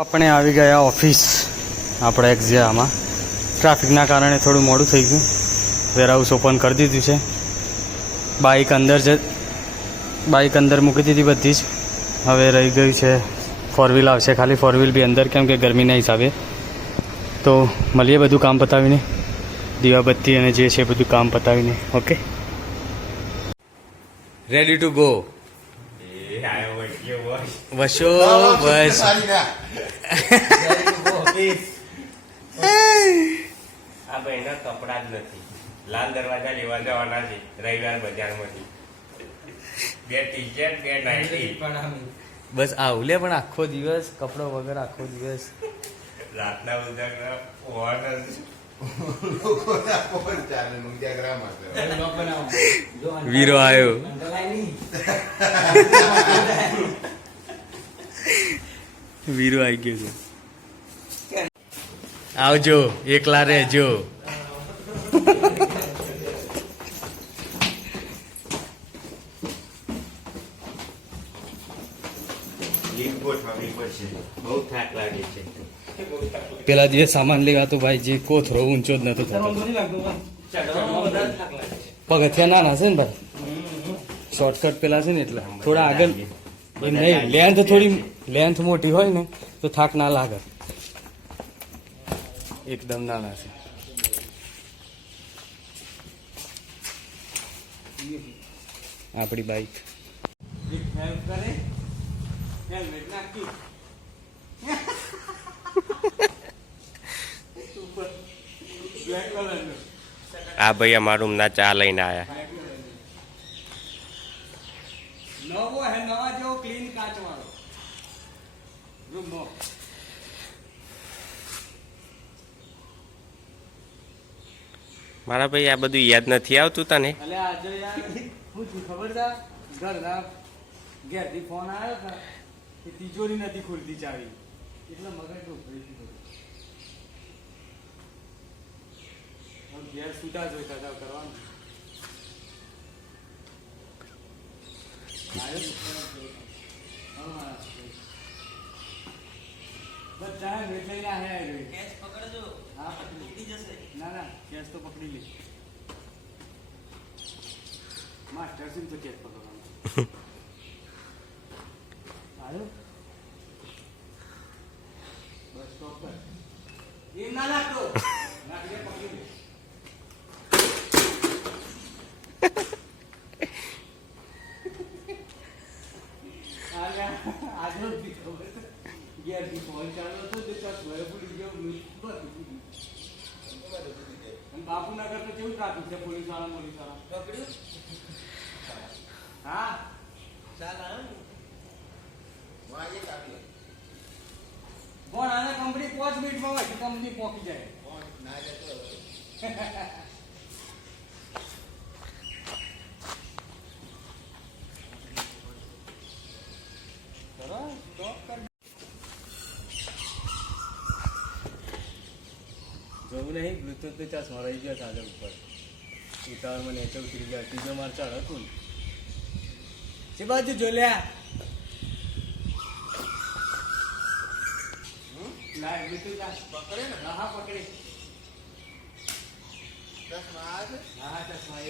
આપણે આવી ગયા ઓફિસ આપણે એક્ઝિયામાં ટ્રાફિકના કારણે થોડું મોડું થઈ ગયું. વેરહાઉસ ઓપન કરી દીધું છે. બાઇક અંદર મૂકી દીધી બધી જ. હવે રહી ગયું છે ફોર વ્હીલ આવશે, ખાલી ફોર વ્હીલ બી અંદર, કેમ કે ગરમીના હિસાબે. તો મળીએ બધું કામ પતાવીને, દીવાબત્તી અને જે છે બધું કામ પતાવીને. Okay, ready to go. વશો બસ આ ભાઈના કપડા જ નથી. લાલ દરવાજા લેવા જવાના છે રવિવાર બજારમાંથી. 2 ટી-શર્ટ 2 નાઇટી. બસ આવું લે, પણ આખો દિવસ કપડો વગર આખો દિવસ રાતના ઉજાગરા હોવાના વીરો આવ્યો. વીરો આવી ગયો છે. આવજો, એકલા રહેજો. લીક ગોઠવવી પડશે. બહુ થાક લાગે છે. પેલા દિવસ સામાન લેવા તો ભાઈ જે કોથરો ઊંચો જ નતો થતો. પગથિયા નાના છે ને ભાઈ, શોર્ટકટ પેલા છે ને એટલે થોડા આગળ નહીં. લેન્થ મોટી હોય ને તો થાક ના લાગે. એકદમ નાના છે. આપણી બાઈક આ ભાઈ અમારા રૂમના ચા લઈને આયા. નવો હે, નવા જેવો ક્લીન કાચ વાળો રૂમ. મારા ભાઈ આ બધું યાદ નથી આવતું તને? અલે આજે યાર હું છું ખબર છે, ઘરના ઘેરથી ફોન આવ્યો હતા કે તિજોરી નથી ખુલતી ચાવી, એટલે મગજ ડૂબી ગયું. ઘેર સુધા જોઈતા હતા કરવાનું. બધા વેટ લઈને આવ્યા. કેસ પકડજો. હા, પકડી જશે. ના કેસ તો પકડી લે. માસ્ટર સિંહ તો કેસ પકડવાનું. આવ્યો બસ સ્ટોપ કર. એ ના નાખો, નાખીને પકડી લે. આજે ગેરથી ફોન ચાલુ હતો તે ચશ્મા ભૂલી ગયો. બાપુનગર તો કેવું ટ્રાફિક છે, પોલીસ વાળા પકડ્યું. હા કોણ આને કંપની 5 મિનિટમાં હોય, કંપની પહોંચી જાય. જોવું નહીં, બ્લુટૂથ તો ચશ્મા રહી ગયો સાજા ઉપર. ઉતાવળમાં નીચે ઉતરી ગયા. ત્રીજો માર ચડ હતું ને બાજુ જો લ્યા. પકડે ને? હા પકડે. હા ચશ્મા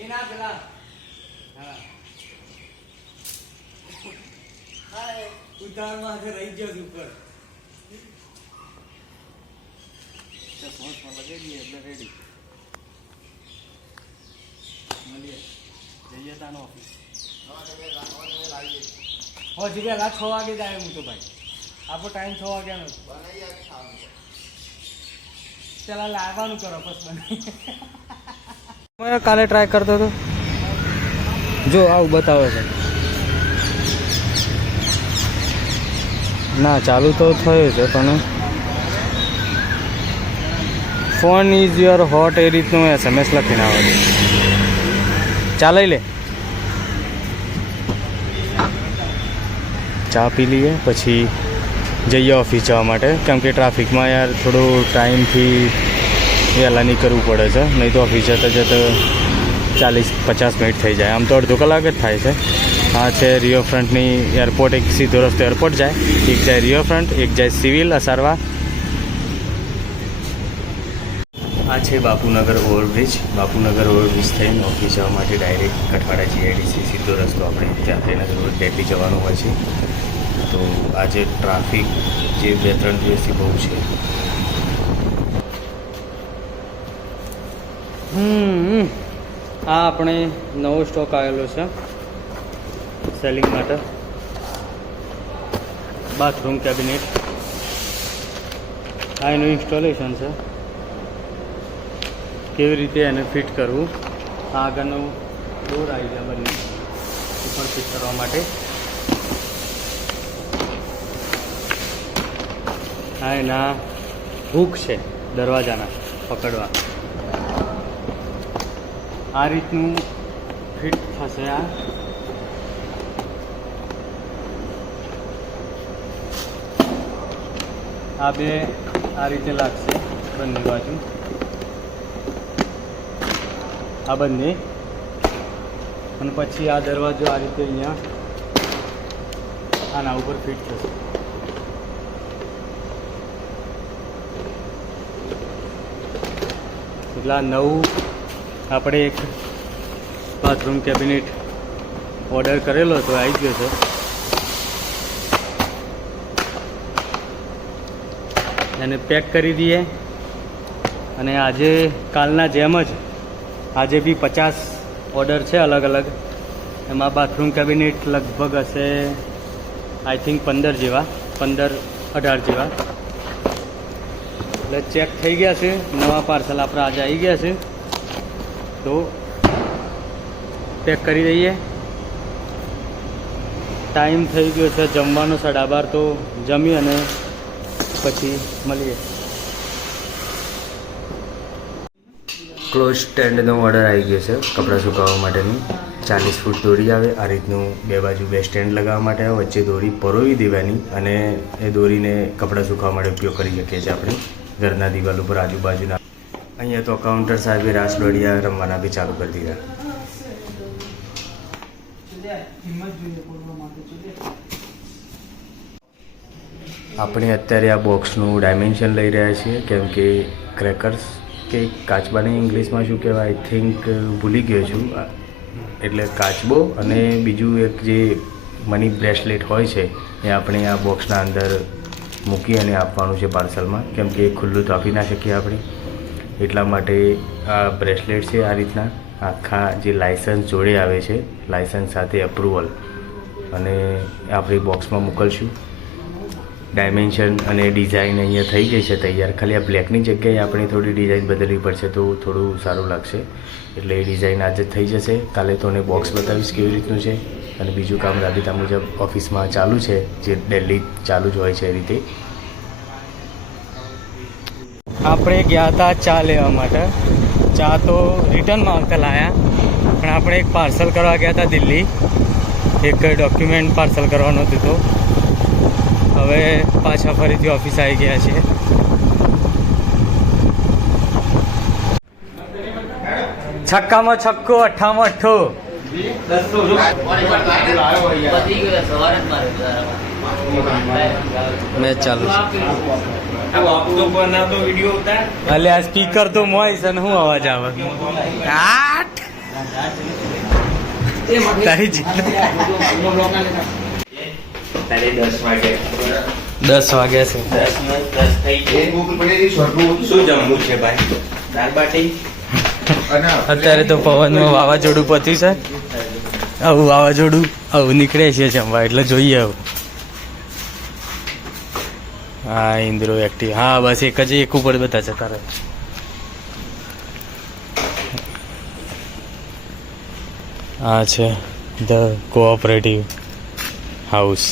એ ના પેલા. હા ઉતાવળમાં રહી ગયો ઉપર. ચશ્મા લગાવી દઈએ એટલે રેડી. મળીએ, જઈએ તાનો ઓફિસ. હો જગ્યા રાત 6 વાગે જાય. હું તો ભાઈ આપણો ટાઈમ 6 વાગ્યાનો. ચાલ લાવવાનું કરો બસ બનાવી. કાલે ટ્રાય કરતો હતો, જો આવું બતાવે છે. ના ચાલુ તો થયું છે, પણ ફોન ઇઝ યોર હોટ એ રીતનું SMS લખીને આવે છે. ચાલે લે, ચા પી લઈએ પછી જઈએ ઓફિસ જવા માટે, કેમ કે ટ્રાફિકમાં યાર થોડું ટાઈમથી વહેલા નીકળવું પડે છે, નહીં તો ઓફિસ જતાં 40-50 મિનિટ થઈ જાય. આમ તો અડધો કલાક જ થાય છે. આ છે રિવરફ્રન્ટની એરપોર્ટ, એક સીધો રસ્તો એરપોર્ટ જાય, એક જાય રિવરફ્રન્ટ, એક જાય સિવિલ અસારવા. આ છે બાપુનગર ઓવરબ્રિજ. બાપુનગર ઓવરબ્રિજ થઈને ઓફિસ જવા માટે ડાયરેક્ટ કઠવાડા જીઆઈડીસી સીધો રસ્તો આપણે ત્યાં થઈને રોડ દિલ્હી જવાનું હોય છે. તો આજે ટ્રાફિક જે 2-3 દિવસથી બહુ છે. આ આપણે નવો સ્ટોક આવેલો છે સેલિંગ માટે. Bathroom cabinet. આ એનું ઇન્સ્ટોલેશન છે, કેવી રીતે એને ફિટ કરવું. આ આગળનો ડોર આવી ગયા બંને ઉપર ફિટ કરવા માટે. આ એના હૂક છે દરવાજાના પકડવા. આ રીતનું ફિટ થશે. આ બે આ રીતે લાગશે બંને બાજુ. આ બંને અને પછી આ દરવાજો આ રીતે અહીંયા આના ઉપર ફિટ થશે. એટલે આ નવું આપણે એક બાથરૂમ કેબિનેટ ઓર્ડર કરેલો હતો, આવી ગયો છે. એને પેક કરી દઈએ અને આજે કાલના જેમ જ આજે બી 50 ઓર્ડર છે અલગ અલગ. એમાં બાથરૂમ કેબિનેટ લગભગ હશે આઈ થિંક 15 જેવા, 15-18 જેવા. એટલે ચેક થઈ ગયા છે. નવા પાર્સલ આપણા આજે આવી ગયા છે, તો પેક કરી દઈએ. ટાઈમ થઈ ગયો છે જમવાનો 12:30, તો જમી અને પછી મળીએ. ક્લોઝ સ્ટેન્ડનો ઓર્ડર આવી ગયો છે કપડાં સુકાવવા માટેનું. 40 ફૂટ દોરી આવે. આ રીતનું બે બાજુ બે સ્ટેન્ડ લગાવવા માટે આવે, વચ્ચે દોરી પરોવી દેવાની અને એ દોરીને કપડાં સુકાવવા માટે ઉપયોગ કરી શકીએ છીએ આપણે ઘરના દિવાલ ઉપર આજુબાજુના. અહીંયા તો કાઉન્ટર સાહેબે રાસ દોડિયા રમવાના બી ચાલુ કરી દીધા. આપણે અત્યારે આ બોક્સનું ડાયમેન્શન લઈ રહ્યા છીએ, કેમ કે ક્રેકર્સ કે કાચબાને ઇંગ્લિશમાં શું કહેવાય આઈ થિંક ભૂલી ગયો છું. એટલે કાચબો અને બીજું એક જે મની બ્રેસલેટ હોય છે એ આપણે આ બોક્સના અંદર મૂકી અને આપવાનું છે પાર્સલમાં, કેમ કે ખુલ્લું તો આપી ના શકીએ આપણે. એટલા માટે આ બ્રેસલેટ છે આ રીતના આખા જે લાઇસન્સ જોડે આવે છે, લાઇસન્સ સાથે અપ્રુવલ, અને આપણે બોક્સમાં મોકલશું. ડાયમેન્શન અને ડિઝાઇન અહીંયા થઈ ગઈ છે તૈયાર. ખાલી આ બ્લેકની જગ્યાએ આપણે થોડી ડિઝાઇન બદલવી પડશે તો થોડું સારું લાગશે. એટલે એ ડિઝાઇન આજે થઈ જશે. કાલે તો એને બોક્સ બતાવીશ કેવી રીતનું છે. અને બીજું કામ રાબેતા મુજબ ઓફિસમાં ચાલુ છે, જે ડેલી ચાલુ જ હોય છે એ રીતે. આપણે ગયા હતા ચા લેવા માટે. ચા તો રિટર્નમાં આવતા લાયા, પણ આપણે એક પાર્સલ કરવા ગયા હતા દિલ્હી. એક ડોક્યુમેન્ટ પાર્સલ કરવાનો હતો, તો હવે પાછા ફરીથી ઓફિસ આવી ગયા છે. છક્કામાં છક્કો, અઠ્ઠામાં અઠ્ઠો. મેચ ચાલુ છે. અલે આ સ્પીકર તો મોય છે ને શું અવાજ આવે? તારી 10 વાગ્યા છે. શું જમવું છે ભાઈ? દાળ બાટી. અત્યારે તો પવનમાં વાવાઝોડું પત્યું છે. આવું વાવાઝોડું આવું નીકળે છે જમવા, એટલે જોઈએ આવું. હા ઇન્દ્રો એક્ટિવ. હા બસ એક જ એક ઉપર બધા છે તારે. આ છે the cooperative house.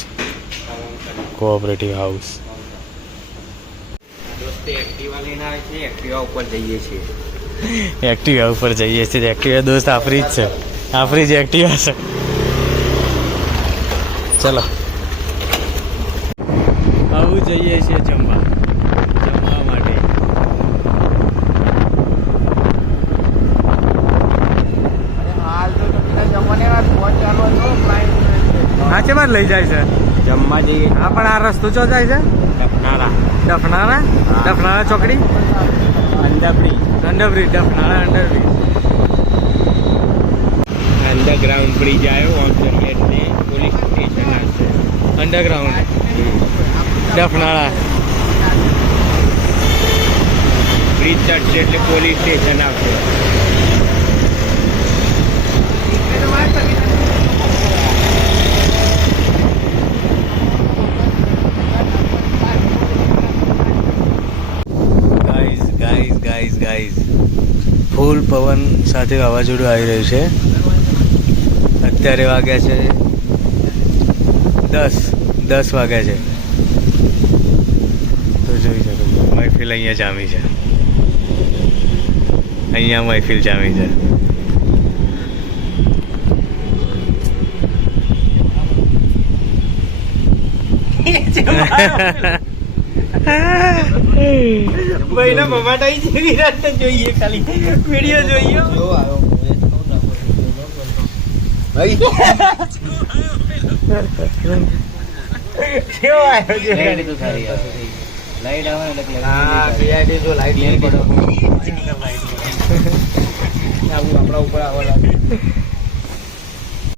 Cooperative house. Activa લઈને આવે છે, એક્ટિવા ઉપર જઈએ છીએ. એક્ટિવા ઉપર જઈએ છીએ. એક્ટિવા દોસ્ત આપણી જ છે, આપણી જ એક્ટિવા છે. ચલો આવું જઈએ છીએ જમવા માટે. હાલ તો જમવાને વાત ફોન ચાલુ હતો. લઈ જાય છે જમવા જઈએ હા પણ આ રસ્તો ચો જાય છે દફનારા ડફનારા ડફનારા ચોકડી અંડાપડી અંડરબ્રિજ ડફનારા અંડરબ્રિજ અંડરગ્રાઉન્ડ બ્રિજ આવ્યો ઓન કરીએ એટલે પોલીસ સ્ટેશન આવશે અંડરગ્રાઉન્ડ ડફનાળા બ્રિજ ચડશે એટલે પોલીસ સ્ટેશન આવશે ગાઈઝ ફૂલ પવન સાથે વાવાઝોડું આવી રહ્યું છે અત્યારે વાગ્યા છે 10 વાગ્યા છે તો જોઈ શકો મહેફિલ અહીંયા જામી છે અહીંયા મહેફિલ જામી છે ભાઈના બમાટાઈ જેવી રાત જોઈએ ખાલી વિડીયો જોઈએ કેવો આવ્યો છે લાઈટ આવે એટલે હા સીઆઈડી જો લાઈટ નહીં પડે આવું આપણા ઉપર આવવા લાગે